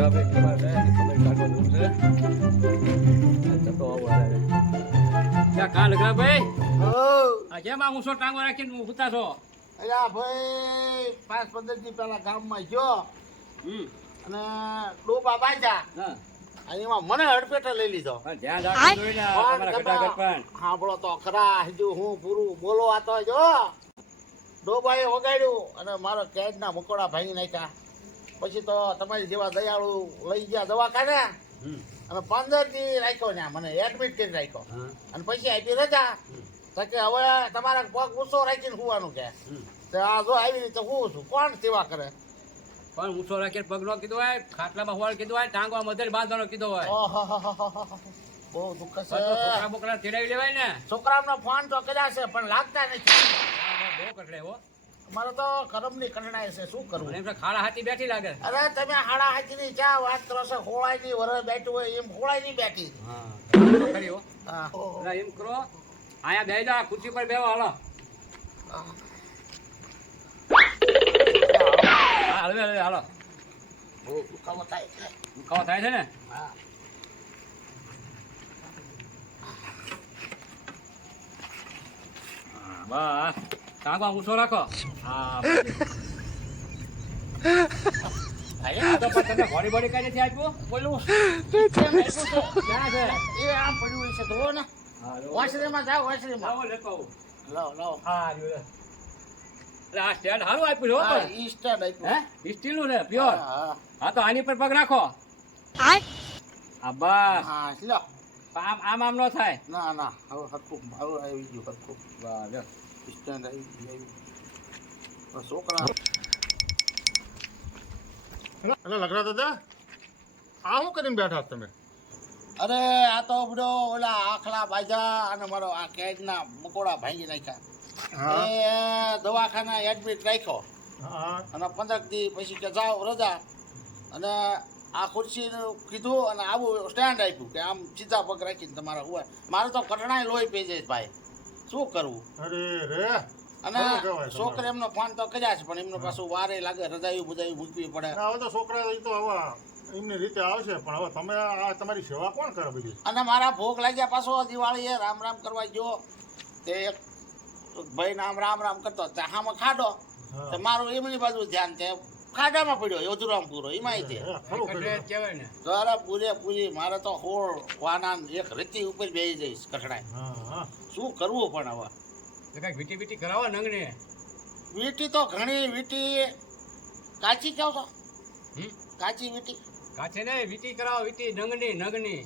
ગાવે કેવા છે ખબર કાઢવા દઉં છે જતો આવો. ક્યાં કાલ ગા ભાઈ? આ કેમ આ મૂસો ટાંગો રાખીને ઉતા છો અલ્યા ભાઈ પાંચ પંદર દી પહેલા ગામમાં ગયો. અને ડોબા બાજા એમાં મને હડપેટા લઈ લીધો. સાંભળો તો ખરા હજુ હું પૂરું બોલો આ તો જો ડોબાએ વગાડ્યું અને મારો કેદના મકોડા ભાંગી નાખ્યા. પછી તો તમારી જેવા દયાળુ લઈ ગયા દવાખાને. અને પંદરથી રાખ્યો ને મને એડમિટ કરી રાખ્યો. અને પછી આપી રજા. તો કે હવે તમારા પગ ઊંચો રાખીને સુવાનું કે. તો આ જો આવી રીતે હું છું કોણ સેવા કરે? પણ ઊંચો રાખીને પગનો કીધો હોય ખાટલામાં હોળ કીધું હોય ટાંગવા મધર બાંધવાનો કીધો હોય. બહુ દુઃખ છે. છોકરા બોકરા તેડાવી લેવાય ને. છોકરાઓનો ફોન તો કર્યા છે પણ લાગતા નથી. બહુ કટલે હો. અમારે તો કરમની કઠણાઈ છે શું કરવું? એમ ખાડા હાથી બેઠી લાગે. અરે તમે હાડા હાથની ચા વાત કરો છો? ખોળાઈ ની વરસ બેઠું હોય એમ ખોળાઈ ની બેઠી. હા એમ કરો અહીંયા બે જા ખુરશી પર બેવા હાલો. હલવે હલવે હાલો દુખાવો થાય. છે. ખાવા થાય છે ને. હા, બસ. ટાંગવા ઊંચો રાખો હા હા તો પણ તમને ઘોડી બોડી કઈ નથી આપ્યું બોલું છે? ક્યાં છે એ આમ પડ્યું છે તો ને હા, લો. વાસળીમાં જાઓ વાસળીમાં લાવો લેતો આવું. લાવો લાવો હા જો લે. એટલે આ સ્ટેન્ડ સારું આપ્યું હો હા પણ. ઈ સ્ટાર્ટ આપ્યું હે સ્ટીલનું પ્યોર હા હા હા તો આની પર પગ રાખો હા બસ હા લો આમ આમ આમ ન થાય ના ના હવે હરખું હવે આવી ગયું હરખું વાહ લ્યો. સ્ટેન્ડ આવી ગયું. છોકરા એટલે લગડા દાદા આ શું કરીને બેઠા તમે અરે આ તો બધો ઓલા આખલા બાજા અને મારો આ કેડના મકોડા ભાંગી નાખ્યા એ દવાખાના એડમિટ રાખ્યો અને પંદર દી પછી કે જાઓ રજા અને આ ખુરશીનું કીધું અને આવું સ્ટેન્ડ આપ્યું કે આમ સીધા પગ રાખીને તમારા હોય મારે તો કટણાય લોહી પી જાય ભાઈ શું કરવું? અરે રે અને છોકરા એમનો ફોન તો કર્યા છે પણ એમનો પાછું વારે લાગે રજાયું બધાયું મૂકવી પડે. હવે તો છોકરા તો હવે એમની રીતે આવશે પણ હવે તમે આ તમારી સેવા કોણ કરે બધી? અને મારા ભોગ લાગ્યા પાછો દિવાળીએ રામ રામ કરવા ગયો. તે એક ભાઈ નામ રામ રામ કરતો ચાહામાં ખાડો. તો મારું એમની બાજુ ધ્યાન તે ખાડામાં પડ્યો યોધુરામ પૂરો એમાં તે હે, ખરું એટલે કર્યું. જ કહેવાય ને. તો પૂરે પૂરી મારે તો હોળ વાના એક રેતી ઉપર બેસી જઈશ હા શું કરવું પણ હવે? કાંઈક વીટી વીટી કરાવો નંગને? વીટી તો ઘણી વીટી કાચી કહો છો હમ? કાચી વીટી. કાચી ને વીટી કરાવો વીટી નંગની નંગની.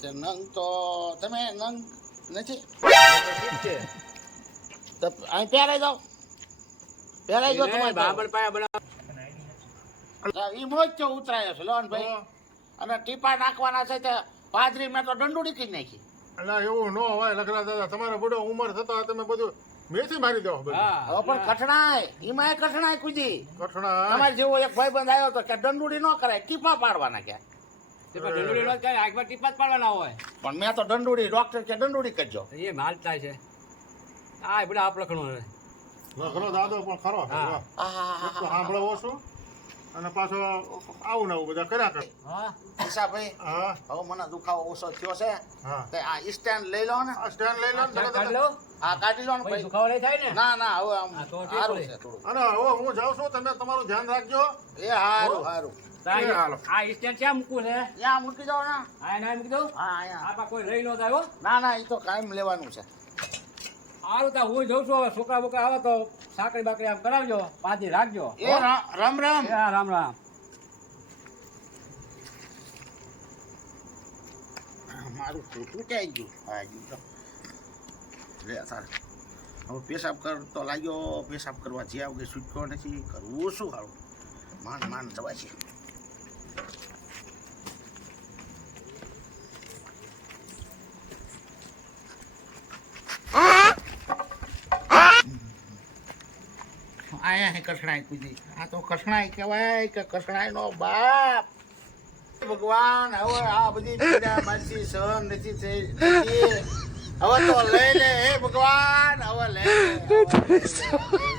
તે નંગ તો તમે નંગ નથી? તો અહીં પહેરાઈ જાઓ. પહેરાઈ જાઓ તમારે બાબર પાયા બનાવો ઈ મોજ તો ઉતરાયો છે લોન ભાઈ. અને ટીપા નાખવાના છે તે પાદરી મેં તો દંડુડી કરી નાખી. એટલે એવું ન હોય લગડા દાદા. તમારે બધો ઉંમર થતા તમે બધું મેથી મારી દો બધું. હવે પણ કઠણાય. એમાં કઠણાય કુદી. કઠણા તમારે જેવો એક ભાઈબંધ આવ્યો તો કે દંડુડી ન કરાય ટીપા પાડવાના કે. પણ જ મેં તો દંડુડી ડોક્ટર કે દંડુડી કરજો. એ માલ થાય છે. આ બધા આપ લખણો છે દાદો પણ ખરો હા. સાંભળવો ઓછું અને પાછો આવું ને આવું બધા કર્યા કરે. હા ઈશાભાઈ હા. હવે મને દુખાવો ઓછો થયો છે. હા. તે આ સ્ટેન્ડ લઈ લો ને. આ સ્ટેન્ડ લઈ લો ને કાઢ લો. દાદા. કાઢી લો ને ભાઈ દુખાવો લઈ થાય ને? ના ના હવે આમ હા, સારું છે. થોડું. અને હવે હું જાઉં છું તમે તમારું ધ્યાન રાખજો. એ સારું સારું આ સ્ટેન્ડ ક્યાં મૂકવું છે? ત્યાં મૂકી જાઓ ને. આ ના મૂકી દઉં? હા આ કોઈ રહી નો થાય ના ના એ તો કાયમ લેવાનું છે. સારું તા હું જઉં છું હવે છોકરા બોકરા આવે તો સાકરી બાકરી આમ કરાવજો પાછી રાખજો. એ રામ રામ. હા, રામ રામ. મારું ખોટું ક્યાંય ગયું? હા ગયું તો. લે સારું. હવે પેશાબ કરતો લાગ્યો પેશાબ કરવા જ્યાં વગર છૂટકો નથી કરવું શું સારું માંડ માંડ જવાય છે. આયા હે કસણાઈ કુદી. આ તો કસણાઈ કહેવાય કે કસણાય નો બાપ. ભગવાન, હવે આ બધી પીડા મારથી સહન નથી થઈ હવે તો લઈ લે, હે ભગવાન, હવે લઈ લે.